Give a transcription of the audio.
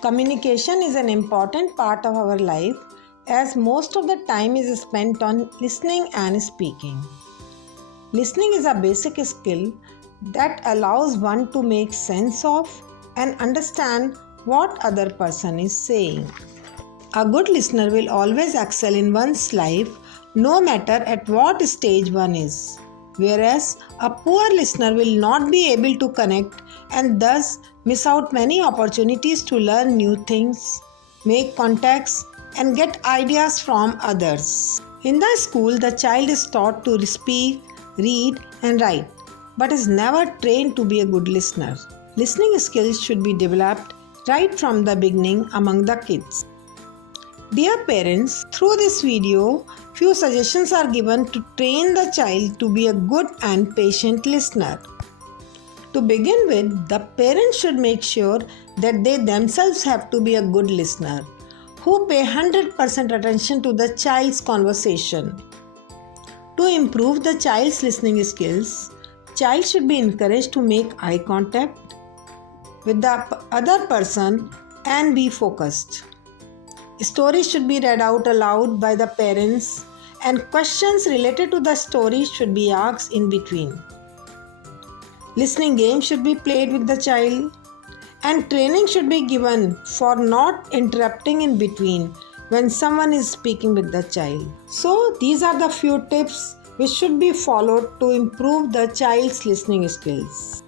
Communication is an important part of our life as most of the time is spent on listening and speaking. Listening is a basic skill that allows one to make sense of and understand what other person is saying. A good listener will always excel in one's life no matter at what stage one is, whereas a poor listener will not be able to connect and thus miss out many opportunities to learn new things, make contacts, and get ideas from others. In the school, the child is taught to speak, read, and write, but is never trained to be a good listener. Listening skills should be developed right from the beginning among the kids. Dear parents, through this video, few suggestions are given to train the child to be a good and patient listener. To begin with, the parents should make sure that they themselves have to be a good listener, who pay 100% attention to the child's conversation. To improve the child's listening skills, child should be encouraged to make eye contact with the other person and be focused. Stories should be read out aloud by the parents and questions related to the story should be asked in between. Listening games should be played with the child and training should be given for not interrupting in between when someone is speaking with the child. So these are the few tips which should be followed to improve the child's listening skills.